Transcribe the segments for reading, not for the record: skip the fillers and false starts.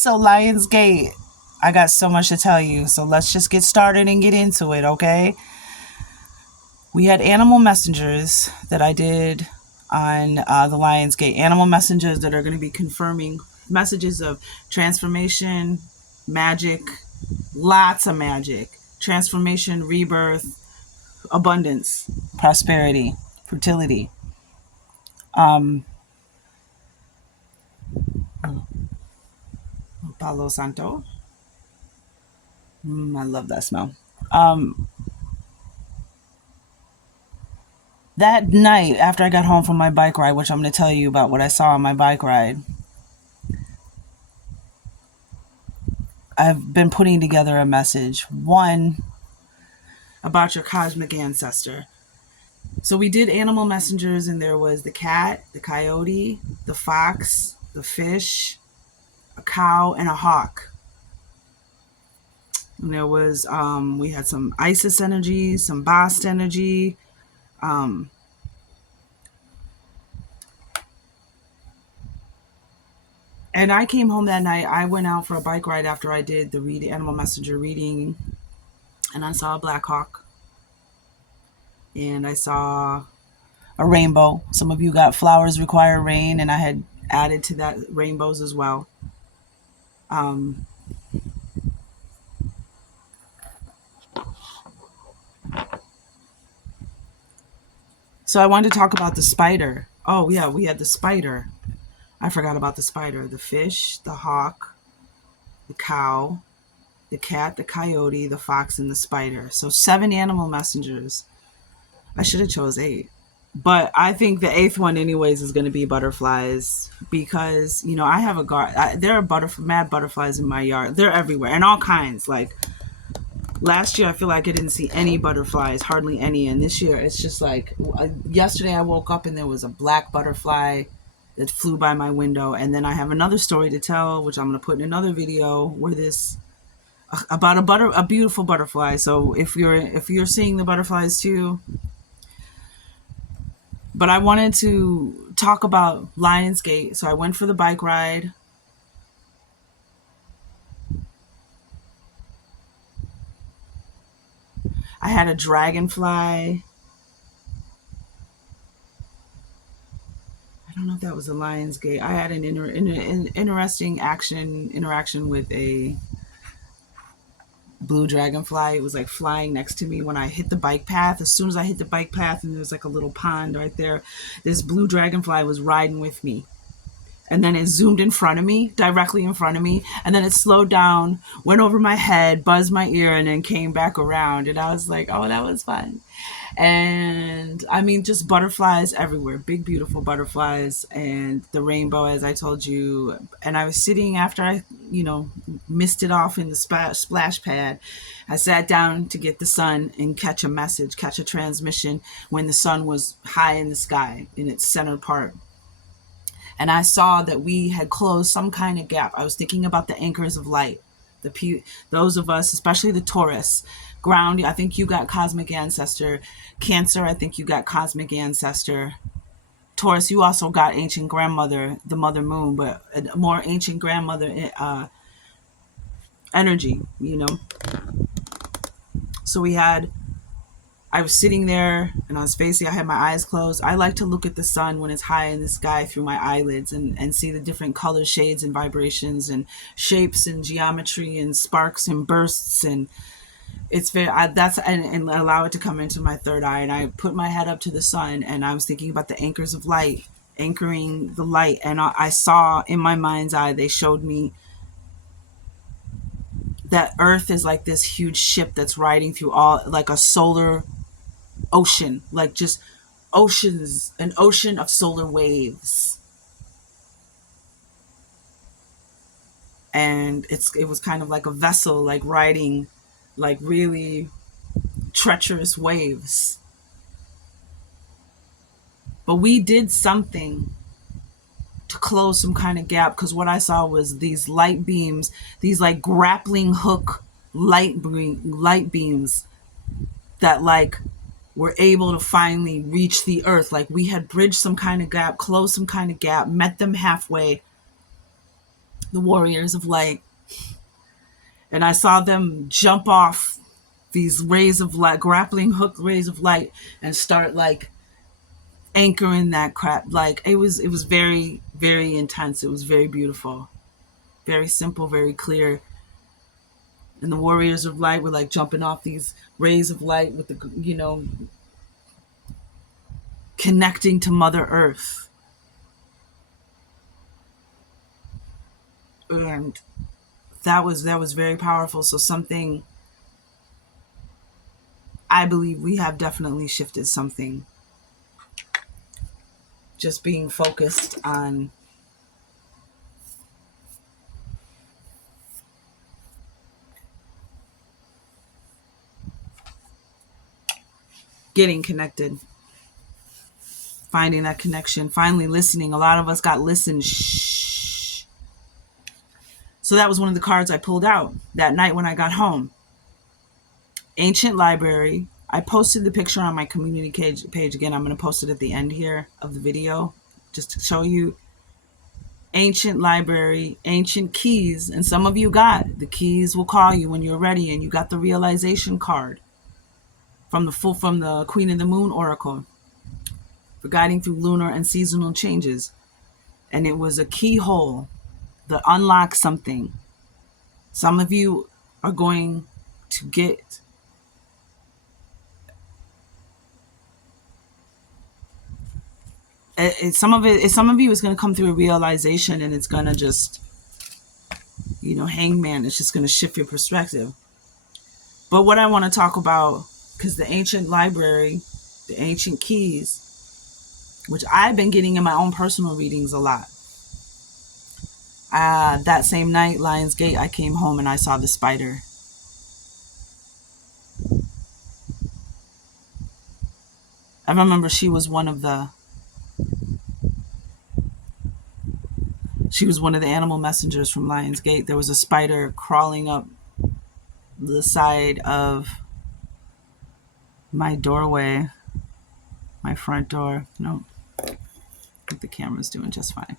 So Lionsgate, I got so much to tell you. So let's just get started and get into it, okay? We had animal messengers that I did on the Lionsgate. Animal messengers that are going to be confirming messages of transformation, magic, lots of magic, transformation, rebirth, abundance, prosperity, fertility. Palo Santo. I love that smell. That night after I got home from my bike ride, which I'm going to tell you about what I saw on my bike ride, I've been putting together a message. One, about your cosmic ancestor. So we did animal messengers, and there was the cat, the coyote, the fox, the fish, a cow, and a hawk. And there was, we had some Isis energy, some Bast energy. And I came home that night. I went out for a bike ride after I did the animal messenger reading, and I saw a black hawk. And I saw a rainbow. Some of you got flowers require rain, and I had added to that rainbows as well. So I wanted to talk about the spider. Oh yeah, we had the spider. I forgot about the spider. The fish, the hawk, the cow, the cat, the coyote, the fox, and the spider. So 7 animal messengers. I should have chose 8. But I think the 8th one anyways is going to be butterflies, because, you know, I have a garden. There are mad butterflies in my yard. They're everywhere, and all kinds. Like last year, I feel like I didn't see any butterflies, hardly any. And this year, it's just like, yesterday I woke up and there was a black butterfly that flew by my window. And then I have another story to tell, which I'm going to put in another video, where about a beautiful butterfly. So if you're seeing the butterflies too. But I wanted to talk about Lionsgate. So I went for the bike ride. I had a dragonfly. I don't know if that was a Lionsgate. I had an interesting interaction with a blue dragonfly. It was like flying next to me when I hit the bike path. As soon as I hit the bike path, and there was like a little pond right there, this blue dragonfly was riding with me. And then it zoomed in front of me, directly in front of me. And then it slowed down, went over my head, buzzed my ear, and then came back around. And I was like, oh, that was fun. And I mean, just butterflies everywhere, big, beautiful butterflies, and the rainbow, as I told you. And I was sitting after I, missed it off in the splash pad. I sat down to get the sun and catch a message, catch a transmission when the sun was high in the sky in its center part. And I saw that we had closed some kind of gap. I was thinking about the anchors of light, those of us, especially the Taurus, ground. I think you got cosmic ancestor. Cancer, I think you got cosmic ancestor. Taurus, you also got ancient grandmother, the mother moon, but a more ancient grandmother energy, So I was sitting there and I had my eyes closed. I like to look at the sun when it's high in the sky through my eyelids and see the different colors, shades, and vibrations and shapes and geometry and sparks and bursts. And it's and allow it to come into my third eye. And I put my head up to the sun and I was thinking about the anchors of light, anchoring the light. And I saw in my mind's eye, they showed me that Earth is like this huge ship that's riding through like a solar ocean, like just oceans, an ocean of solar waves. And it was kind of like a vessel, like riding like really treacherous waves. But we did something to close some kind of gap, because what I saw was these light beams, these like grappling hook light beams that like were able to finally reach the earth. Like we had bridged some kind of gap, closed some kind of gap, met them halfway. the warriors of light. And I saw them jump off these rays of light, grappling hook rays of light, and start like anchoring that crap. Like it was very, very intense. It was very beautiful, very simple, very clear. And the warriors of light were like jumping off these rays of light with the, connecting to Mother Earth. And that was very powerful. So something, I believe we have definitely shifted something. Just being focused on getting connected, finding that connection, finally listening. A lot of us got listened. Shh. So that was one of the cards I pulled out that night when I got home. Ancient Library. I posted the picture on my community page. Again, I'm going to post it at the end here of the video just to show you. Ancient Library, Ancient Keys. And some of you got the keys will call you when you're ready, and you got the realization card from the Queen of the Moon Oracle for guiding through lunar and seasonal changes. And it was a keyhole that unlocks something. Some of you are going to get some of you is going to come through a realization, and it's going to just, hangman. It's just going to shift your perspective. But what I want to talk about, because the Ancient Library, the Ancient Keys, which I've been getting in my own personal readings a lot. That same night, Lionsgate, I came home and I saw the spider. I remember she was one of the animal messengers from Lionsgate. There was a spider crawling up the side of my doorway, my front door. No, I think the camera's doing just fine.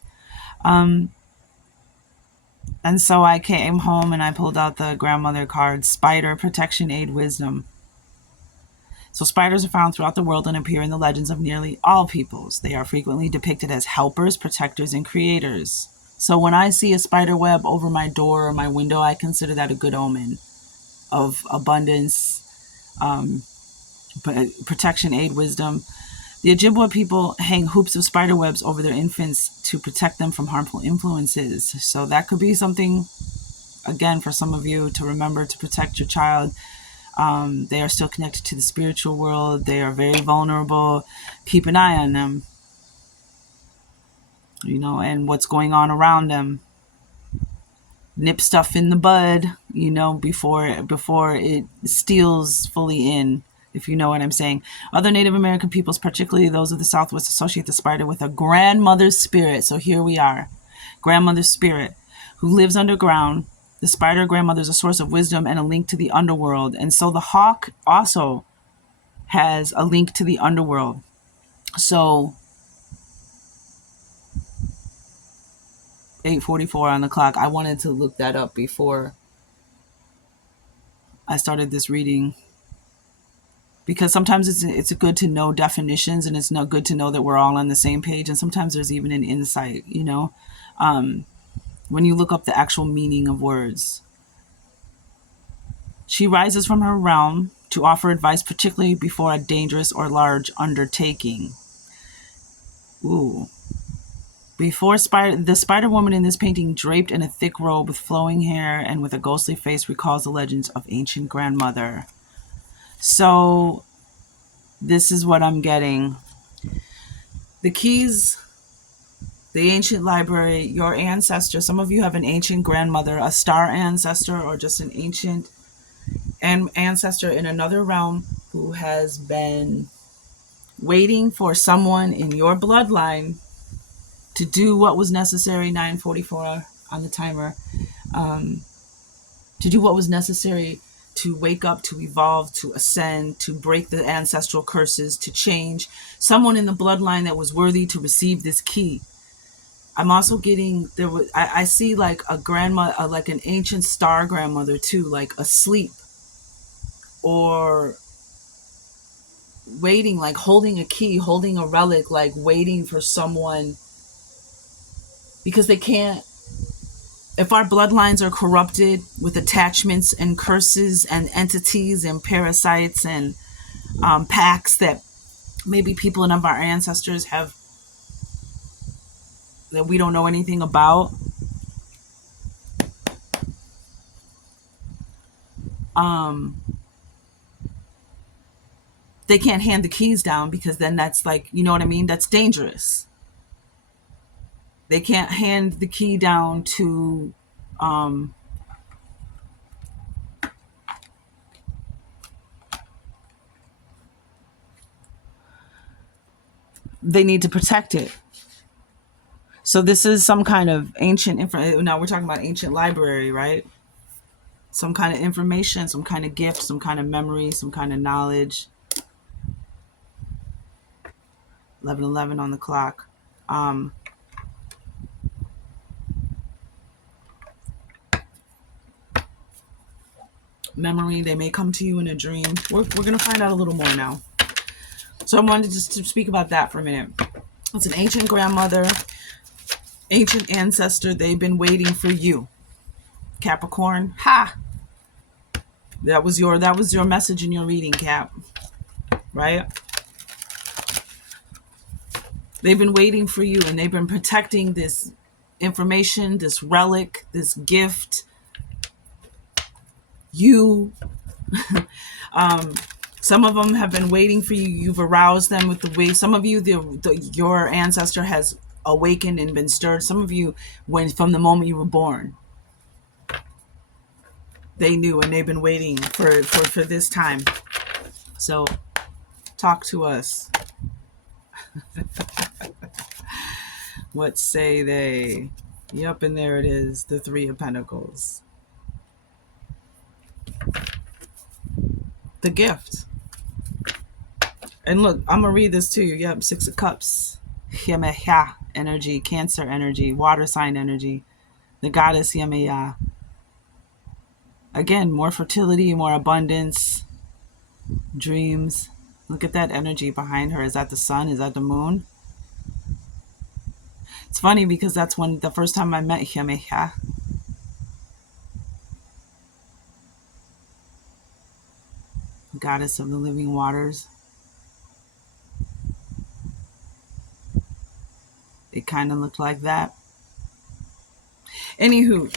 And so I came home and I pulled out the grandmother card, Spider, Protection, Aid, Wisdom. So spiders are found throughout the world and appear in the legends of nearly all peoples. They are frequently depicted as helpers, protectors, and creators. So when I see a spider web over my door or my window, I consider that a good omen of abundance, protection, aid, wisdom. The Ojibwa people hang hoops of spider webs over their infants to protect them from harmful influences. So that could be something, again, for some of you to remember to protect your child. They are still connected to the spiritual world. They are very vulnerable. Keep an eye on them, and what's going on around them. Nip stuff in the bud, before it steals fully in, if you know what I'm saying. Other Native American peoples, particularly those of the Southwest, associate the spider with a grandmother's spirit. So here we are, grandmother's spirit, who lives underground. The spider grandmother is a source of wisdom and a link to the underworld. And so the hawk also has a link to the underworld. So 8:44 on the clock. I wanted to look that up before I started this reading, because sometimes it's good to know definitions, and it's not good to know that we're all on the same page. And sometimes there's even an insight, when you look up the actual meaning of words. She rises from her realm to offer advice, particularly before a dangerous or large undertaking. Ooh. The Spider Woman in this painting, draped in a thick robe with flowing hair and with a ghostly face, recalls the legends of ancient grandmother. So this is what I'm getting. The keys, the Ancient Library, your ancestor. Some of you have an ancient grandmother, a star ancestor, or just an ancient ancestor in another realm who has been waiting for someone in your bloodline to do what was necessary, 9:44 on the timer, to do what was necessary to wake up, to evolve, to ascend, to break the ancestral curses, to change. Someone in the bloodline that was worthy to receive this key. I'm also getting there was I see like a grandma, like an ancient star grandmother too, like asleep or waiting, like holding a key, holding a relic, like waiting for someone because they can't. If our bloodlines are corrupted with attachments and curses and entities and parasites and pacts that maybe people of our ancestors have that we don't know anything about, um, they can't hand the keys down because then that's like, you know what I mean? That's dangerous. They can't hand the key down to, um, they need to protect it. So this is some kind of ancient now we're talking about ancient library, right? Some kind of information, some kind of gift, some kind of memory, some kind of knowledge. 11:11 on the clock. Um, Memory, they may come to you in a dream. We're going to find out a little more now. So I wanted just to speak about that for a minute. It's an ancient grandmother, ancient ancestor. They've been waiting for you. Capricorn, ha! That was your message in your reading, Cap. Right? They've been waiting for you and they've been protecting this information, this relic, this gift. You some of them have been waiting for you. You've aroused them with the way. Some of you, your ancestor has awakened and been stirred. Some of you, when from the moment you were born, they knew and they've been waiting for this time. So, talk to us. What say they? Yep, and there it is, the Three of Pentacles. The gift. And look, I'm going to read this to you. Yep, Six of Cups. Yemeha energy, Cancer energy, water sign energy. The goddess Yemeya. Again, more fertility, more abundance, dreams. Look at that energy behind her. Is that the sun? Is that the moon? It's funny because that's when the first time I met Yemeha. Goddess of the living waters. It kind of looked like that. Anywho,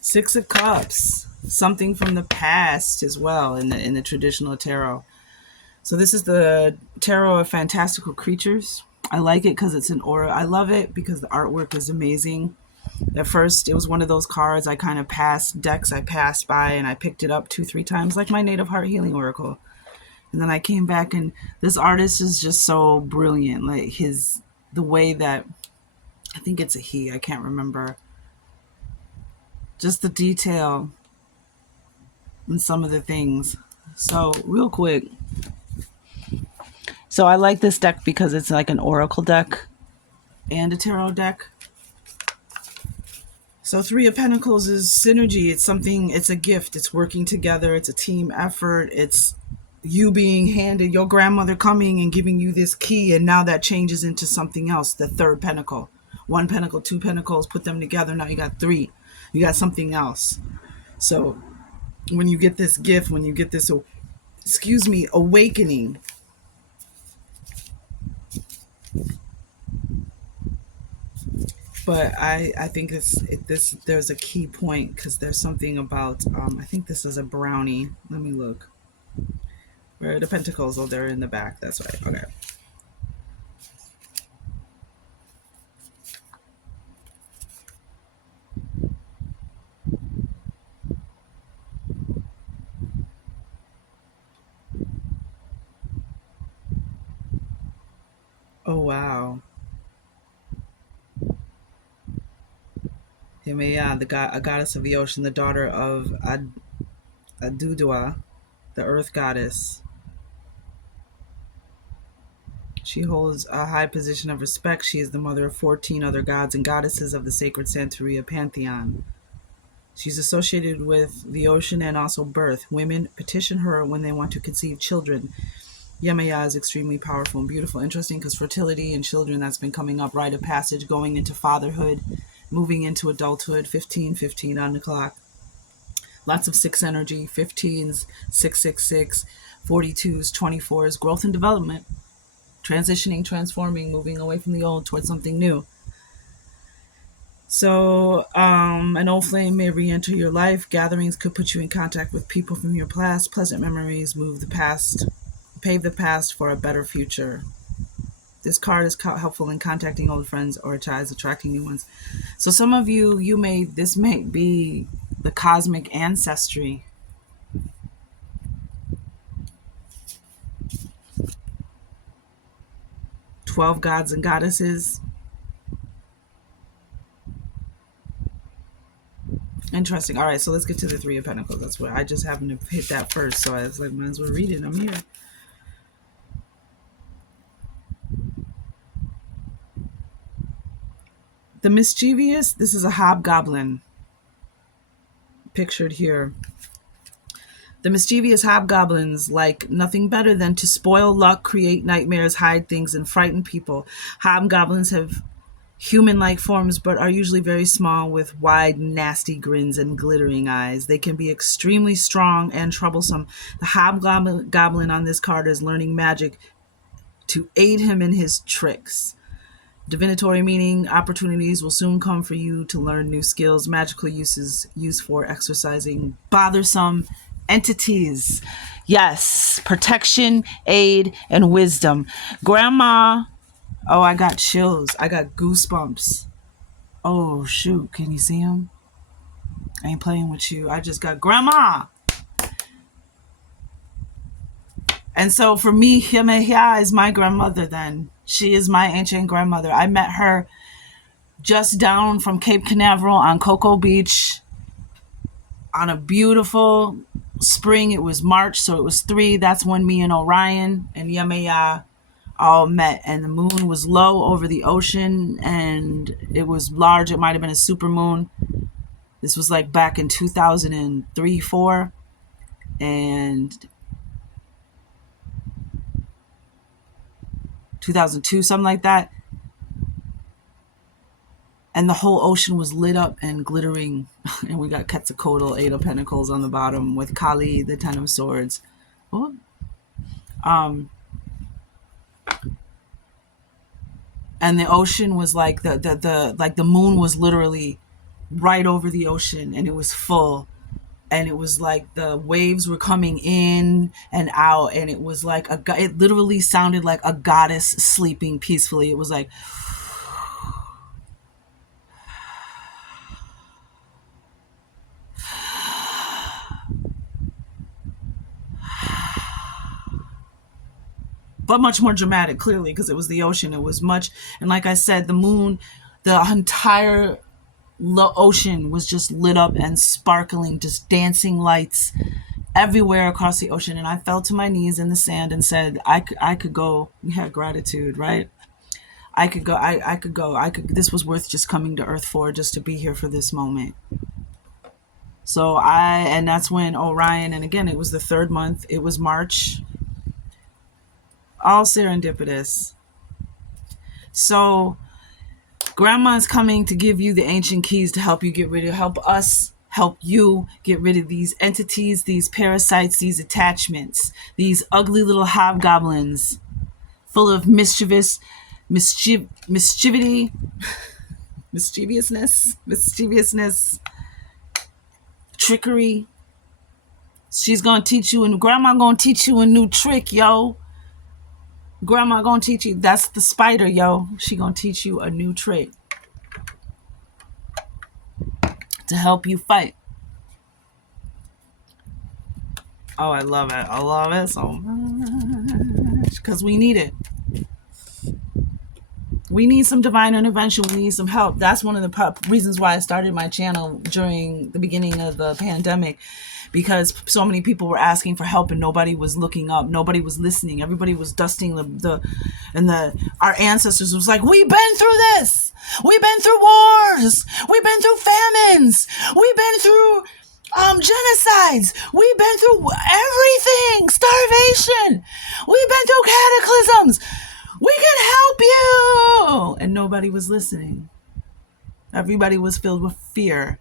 Six of Cups, something from the past as well in the traditional tarot. So this is the tarot of fantastical creatures. I like it because it's an aura. I love it because the artwork is amazing. At first, it was one of those cards I kind of passed, decks I passed by, and I picked it up 2-3 times, like my Native Heart Healing Oracle. And then I came back, and this artist is just so brilliant. Like the way that, I think it's a he, I can't remember. Just the detail in some of the things. So real quick. So I like this deck because it's like an oracle deck and a tarot deck. So Three of Pentacles is synergy. It's something, it's a gift. It's working together. It's a team effort. It's you being handed, your grandmother coming and giving you this key, and now that changes into something else. The third pentacle. One pentacle, two pentacles, put them together. Now you got three. You got something else. So when you get this gift, when you get this, awakening, but I think there's a key point because there's something about I think this is a brownie. Let me look. Where are the pentacles? Oh, they're in the back. That's right. Okay. Oh wow. Himeya, a goddess of the ocean, the daughter of Adudua, the earth goddess. She holds a high position of respect. She is the mother of 14 other gods and goddesses of the sacred Santeria pantheon. She's associated with the ocean and also birth. Women petition her when they want to conceive children. Yemaya is extremely powerful and beautiful. Interesting because fertility and children, that's been coming up, rite of passage, going into fatherhood, moving into adulthood, 15 on the clock. Lots of 6 energy, 15s, 666, 42s, 24s, growth and development, transitioning, transforming, moving away from the old towards something new. So, an old flame may re-enter your life. Gatherings could put you in contact with people from your past. Pleasant memories pave the past for a better future. This card is helpful in contacting old friends or ties, attracting new ones. So some of you, this may be the cosmic ancestry. "12 gods and goddesses." Interesting. All right, so let's get to the Three of Pentacles. That's where I just happened to hit that first, so I was like, might as well read it. I'm here. The mischievous, this is a hobgoblin pictured here. The mischievous hobgoblins like nothing better than to spoil luck, create nightmares, hide things, and frighten people. Hobgoblins have human-like forms but are usually very small with wide, nasty grins and glittering eyes. They can be extremely strong and troublesome. The hobgoblin on this card is learning magic to aid him in his tricks. Divinatory meaning, opportunities will soon come for you to learn new skills. Magical uses used for exorcising bothersome entities. Yes, protection, aid, and wisdom. Grandma, oh, I got chills. I got goosebumps. Oh, shoot. Can you see them? I ain't playing with you. I just got grandma. And so for me, Himeya is my grandmother then. She is my ancient grandmother. I met her just down from Cape Canaveral on Cocoa Beach on a beautiful spring. It was March, so it was 3. That's when me and Orion and Himeya all met. And the moon was low over the ocean, and it was large. It might have been a super moon. This was like back in 2003, 4. And 2002, something like that. And the whole ocean was lit up and glittering. And we got Quetzalcoatl, 8 of Pentacles on the bottom with Kali, the 10 of Swords. Oh. And the ocean was like the moon was literally right over the ocean, and it was full. And it was like the waves were coming in and out, and it was like it literally sounded like a goddess sleeping peacefully. It was like, but much more dramatic, clearly, because it was the ocean. It was much, and like I said, the moon, the entire ocean was just lit up and sparkling, just dancing lights everywhere across the ocean. And I fell to my knees in the sand and said, I could go. We had gratitude, right? I could go. This was worth just coming to Earth for, just to be here for this moment. So and that's when Orion, and again, it was the 3rd month. It was March. All serendipitous. So Grandma's coming to give you the ancient keys to help you help you get rid of these entities, these parasites, these attachments, these ugly little hobgoblins full of mischievousness, trickery. She's gonna teach you, and Grandma gonna teach you a new trick, yo. Grandma gonna teach you. That's the spider, yo. She gonna teach you a new trick to help you fight. Oh, I love it. I love it so much because we need it. We need some divine intervention. We need some help. That's one of the reasons why I started my channel during the beginning of the pandemic, because so many people were asking for help and nobody was looking up, nobody was listening, everybody was dusting our ancestors was like, we've been through this, we've been through wars, we've been through famines, we've been through genocides, we've been through everything, starvation, we've been through cataclysms, we can help you. And nobody was listening. Everybody was filled with fear.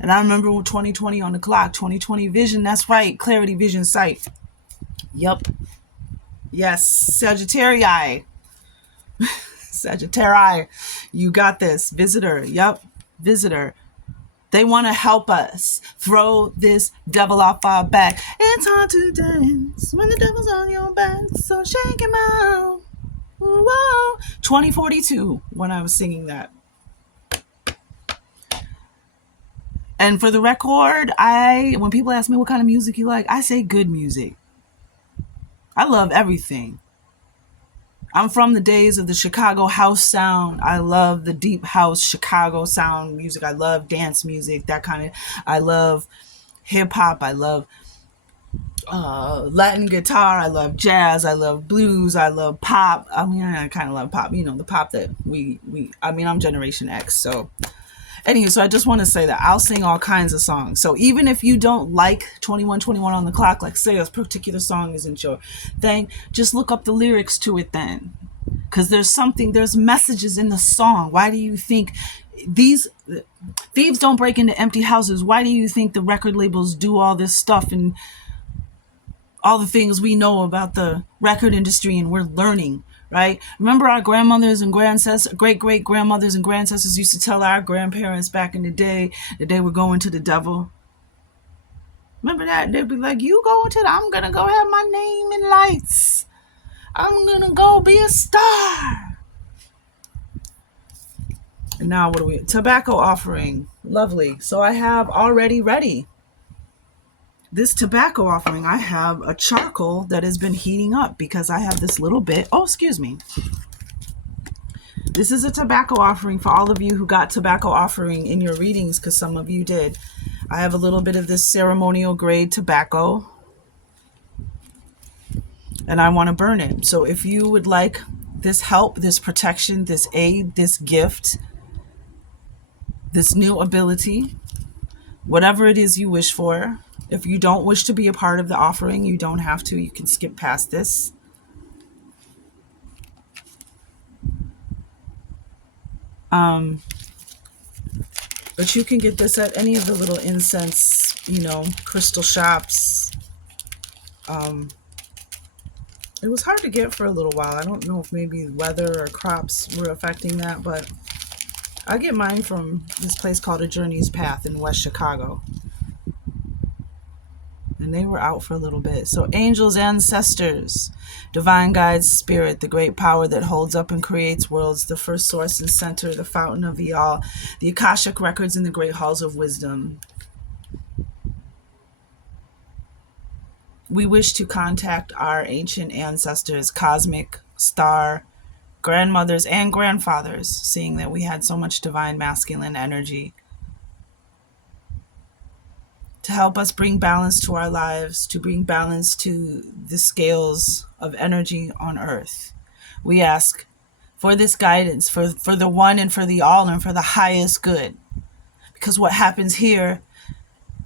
And I remember 2020 on the clock, 2020 vision. That's right. Clarity, vision, sight. Yup. Yes. Sagittarii. Sagittarii. You got this. Visitor. Yup. Visitor. They want to help us throw this devil off our back. It's hard to dance when the devil's on your back. So shake him out. Whoa. 2042 when I was singing that. And for the record, when people ask me what kind of music you like, I say good music. I love everything. I'm from the days of the Chicago house sound. I love the deep house Chicago sound music. I love dance music, that kind of. I love hip hop. I love Latin guitar. I love jazz. I love blues. I love pop. I mean, I kind of love pop. You know, the pop that I'm Generation X, so. Anyway, so I just want to say that I'll sing all kinds of songs. So even if you don't like 2121 on the clock, like say a particular song isn't your thing, just look up the lyrics to it then. Because there's messages in the song. Why do you think these thieves don't break into empty houses? Why do you think the record labels do all this stuff and all the things we know about the record industry and we're learning? Right? Remember our grandmothers and great-great-grandmothers and grandsters used to tell our grandparents back in the day that they were going to the devil? Remember that? They'd be like, you going to I'm going to go have my name in lights. I'm going to go be a star. And now what do we... Tobacco offering. Lovely. So I have already ready. This tobacco offering, I have a charcoal that has been heating up because I have this little bit. Oh, excuse me. This is a tobacco offering for all of you who got tobacco offering in your readings, because some of you did. I have a little bit of this ceremonial grade tobacco, and I want to burn it. So if you would like this help, this protection, this aid, this gift, this new ability, whatever it is you wish for. If you don't wish to be a part of the offering, you don't have to. You can skip past this. But you can get this at any of the little incense, crystal shops. It was hard to get for a little while. I don't know if maybe weather or crops were affecting that, but I get mine from this place called A Journey's Path in West Chicago. And they were out for a little bit. So angels, ancestors, divine guides, spirit, the great power that holds up and creates worlds, the first source and center, the fountain of the all, the Akashic records in the great halls of wisdom. We wish to contact our ancient ancestors, cosmic, star, grandmothers, and grandfathers, seeing that we had so much divine masculine energy, to help us bring balance to our lives, to bring balance to the scales of energy on earth. We ask for this guidance, for the one and for the all and for the highest good. Because what happens here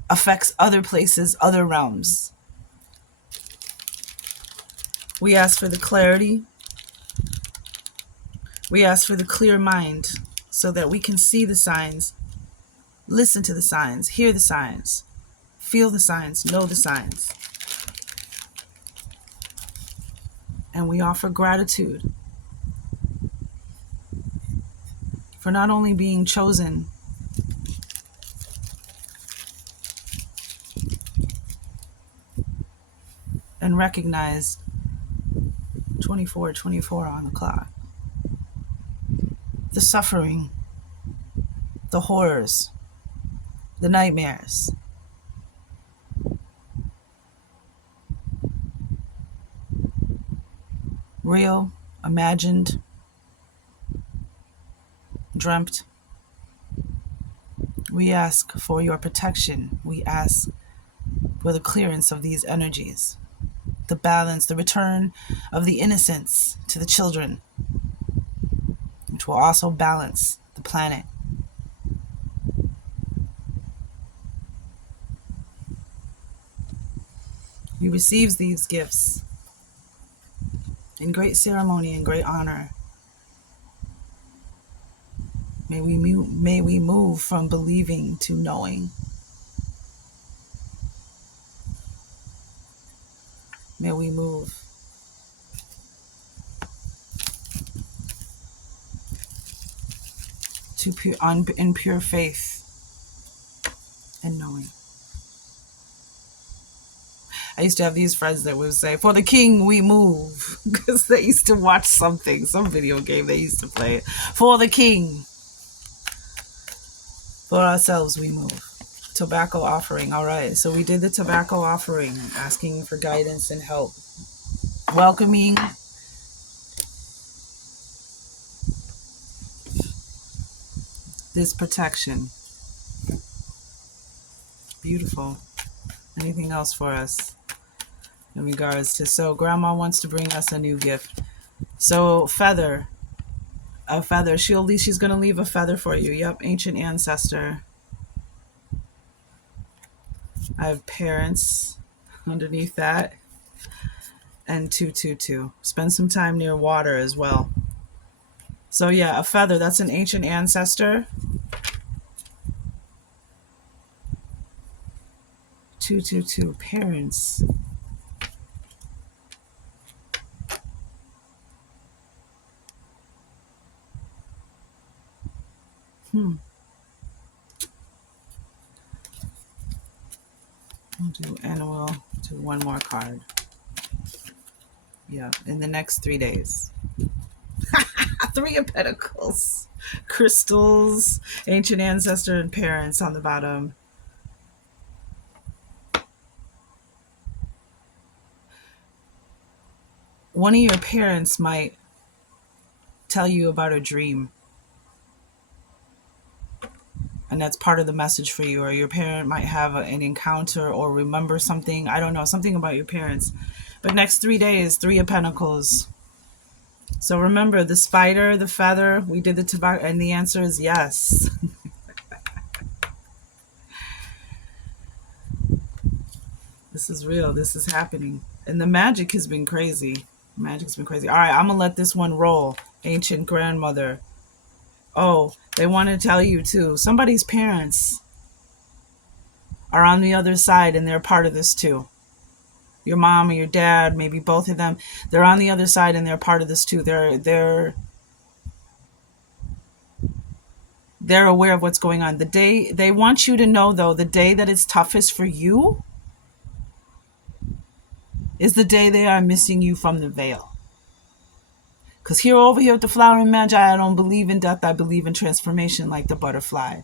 affects other places, other realms. We ask for the clarity. We ask for the clear mind so that we can see the signs, listen to the signs, hear the signs, feel the signs, know the signs. And we offer gratitude for not only being chosen, and recognized 24/24 on the clock. The suffering, the horrors, the nightmares. Real, imagined, dreamt, We ask for your protection. We ask for the clearance of these energies, the balance, the return of the innocence to the children, which will also balance the planet. We receive these gifts in great ceremony and great honor. May we move from believing to knowing. May we move to in pure faith and knowing. I used to have these friends that would say, "For the king we move," because they used to watch some video game they used to play. For the king. For ourselves we move. Tobacco offering. All right, so we did the tobacco offering, asking for guidance and help. Welcoming this protection. Beautiful. Anything else for us in regards to, so grandma wants to bring us a new gift. So a feather. She's going to leave a feather for you. Yep, ancient ancestor. I have parents underneath that. And 222. Spend some time near water as well. So yeah, a feather, that's an ancient ancestor. 222, parents. We'll do one more card. Yeah, in the next 3 days. 3 of Pentacles. Crystals, ancient ancestor, and parents on the bottom. One of your parents might tell you about a dream. And that's part of the message for you. Or your parent might have an encounter or remember something. I don't know, something about your parents. But next 3 days, 3 of Pentacles. So remember, the spider, the feather, we did the tobacco, and the answer is yes. This is real. This is happening. And the magic has been crazy. Magic's been crazy. All right, I'm going to let this one roll. Ancient grandmother. Oh, they want to tell you too. Somebody's parents are on the other side and they're part of this too. Your mom or your dad, maybe both of them, they're on the other side and they're part of this too. They're aware of what's going on. The day they want you to know, though, the day that it's toughest for you is the day they are missing you from the veil. Because over here with the flowering magi, I don't believe in death. I believe in transformation, like the butterfly.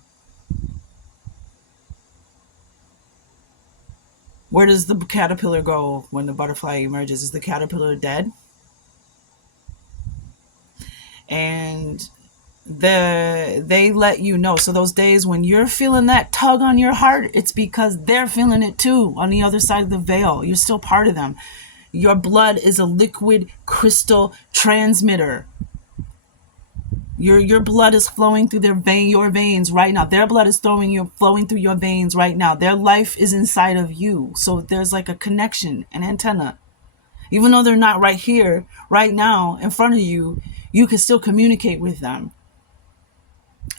Where does the caterpillar go when the butterfly emerges? Is the caterpillar dead? And they let you know. So those days when you're feeling that tug on your heart, it's because they're feeling it too on the other side of the veil. You're still part of them. Your blood is a liquid crystal transmitter. Your blood is flowing through your veins right now. Their blood is flowing through your veins right now. Their life is inside of you. So there's like a connection, an antenna. Even though they're not right here, right now, in front of you, you can still communicate with them.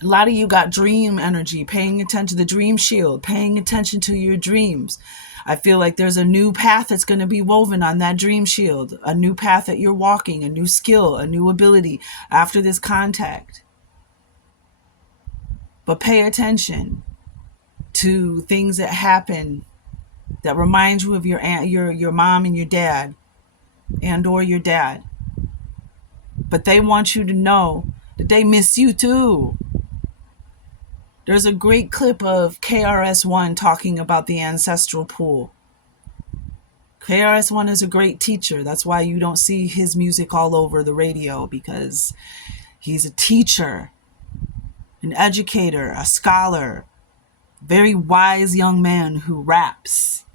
A lot of you got dream energy, paying attention to the dream shield, paying attention to your dreams. I feel like there's a new path that's going to be woven on that dream shield, a new path that you're walking, a new skill, a new ability after this contact. But pay attention to things that happen that remind you of your mom and your dad, and or your dad. But they want you to know that they miss you too. There's a great clip of KRS-One talking about the ancestral pool. KRS-One is a great teacher. That's why you don't see his music all over the radio, because he's a teacher, an educator, a scholar. Very wise young man who raps.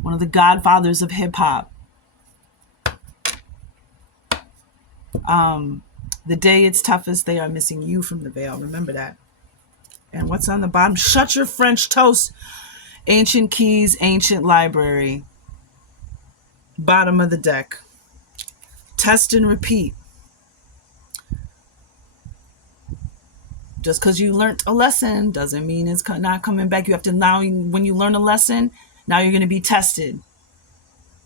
One of the godfathers of hip hop. The day it's toughest, they are missing you from the veil. Remember that. And what's on the bottom? Shut your French toast. Ancient keys, ancient library. Bottom of the deck. Test and repeat. Just because you learned a lesson doesn't mean it's not coming back. You have to now, when you learn a lesson, now you're going to be tested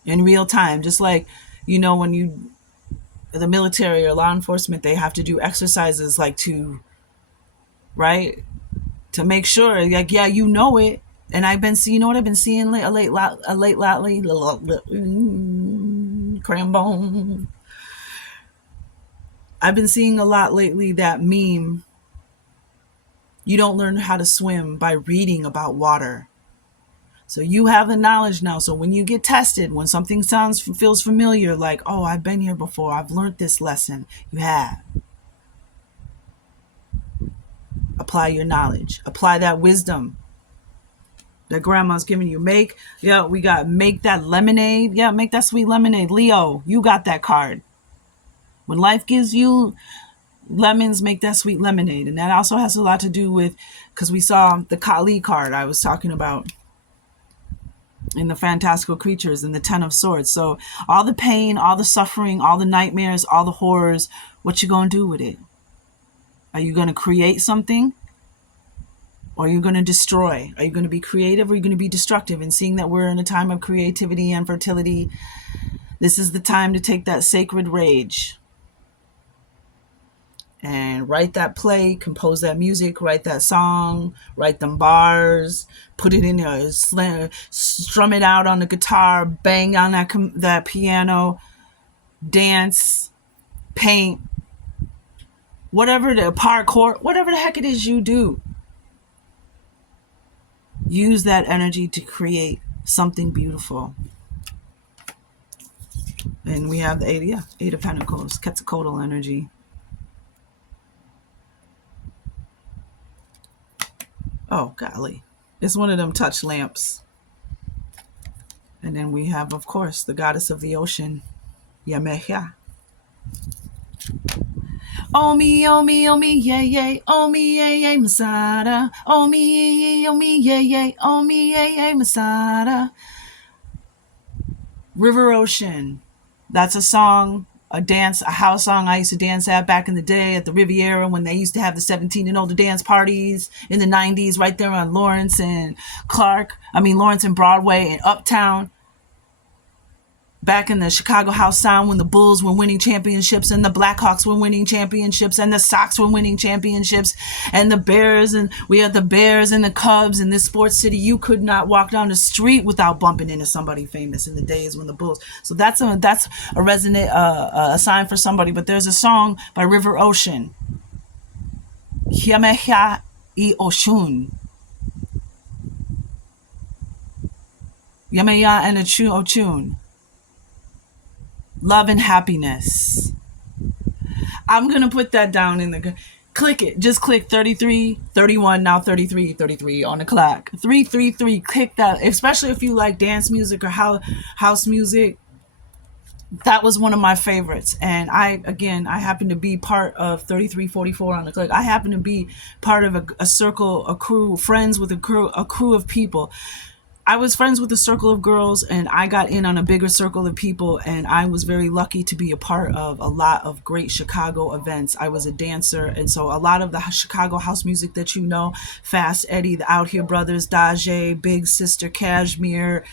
in real time. Just like, when the military or law enforcement, they have to do exercises like to make sure, like, yeah, you know it. And I've been seeing, what I've been seeing lately, crambone. I've been seeing a lot lately that meme. You don't learn how to swim by reading about water. So you have the knowledge now. So when you get tested, when something feels familiar, like, oh, I've been here before, I've learned this lesson, you have. Apply your knowledge. Apply that wisdom that grandma's giving you. Make that lemonade. Yeah, make that sweet lemonade. Leo, you got that card. When life gives you lemons, make that sweet lemonade. And that also has a lot to do with, because we saw the Kali card I was talking about in the Fantastical Creatures and the Ten of Swords. So all the pain, all the suffering, all the nightmares, all the horrors, what you gonna do with it? Are you gonna create something? Or are you gonna destroy? Are you gonna be creative, or are you gonna be destructive? And seeing that we're in a time of creativity and fertility, this is the time to take that sacred rage and write that play, compose that music, write that song, write them bars, put it in there, strum it out on the guitar, bang on that piano, dance, paint, whatever the parkour, whatever the heck it is you do. Use that energy to create something beautiful. And we have the Eight of Pentacles, Quetzalcoatl energy. Oh, golly. It's one of them touch lamps. And then we have, of course, the goddess of the ocean, Yameya. Oh me, yeah, yeah. Oh me, yeah, yeah, Masada. Oh me, yeah, yeah. Oh me, yeah, yeah, Masada. River Ocean. That's a song, a dance, a house song I used to dance at back in the day at the Riviera when they used to have the 17 and older dance parties in the 90s right there on Lawrence and Broadway and Uptown. Back in the Chicago House Sound when the Bulls were winning championships and the Blackhawks were winning championships and the Sox were winning championships and the Bears, and we had the Bears and the Cubs in this sports city. You could not walk down the street without bumping into somebody famous in the days when the Bulls. So that's a resonate a sign for somebody. But there's a song by River Ocean, Yameya I Oshun. Yameya and Ochun. Love and happiness. I'm going to put that down in the... Click it. Just click 33, 31, now 33, 33 on the clock. 333. Click that. Especially if you like dance music or house music. That was one of my favorites. And I happen to be part of 3344 on the click. I happen to be part of a circle, a crew, friends with a crew of people. I was friends with a circle of girls, and I got in on a bigger circle of people, and I was very lucky to be a part of a lot of great Chicago events. I was a dancer, and so a lot of the Chicago house music that you know, Fast Eddie, the Out Here Brothers, Dajae, Big Sister, Cashmere,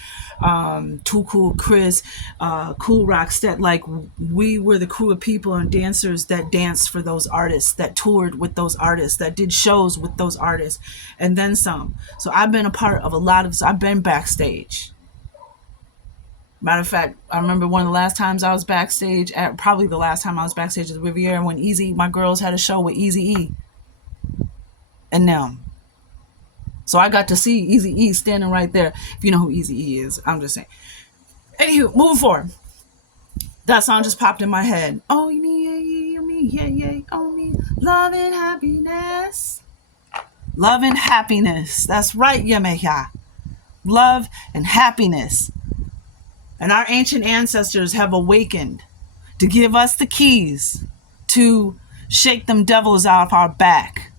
Too Cool Chris, Cool Rockstead, like we were the crew of people and dancers that danced for those artists, that toured with those artists, that did shows with those artists, and then some. So I've been a part of I've been backstage. Matter of fact, I remember one of the last times I was backstage probably the last time I was backstage at the Riviera when my girls had a show with Eazy-E and them. So I got to see Eazy-E standing right there. If you know who Eazy-E is, I'm just saying. Anywho, moving forward. That song just popped in my head. Oh me, yeah, yeah, oh me, yeah, yeah, oh me, love and happiness. Love and happiness. That's right, Yameya. Love and happiness. And our ancient ancestors have awakened to give us the keys to shake them devils out of our back.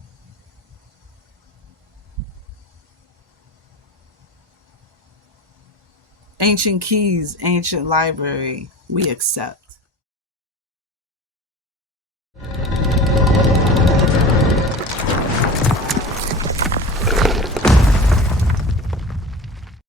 Ancient keys, ancient library, we accept.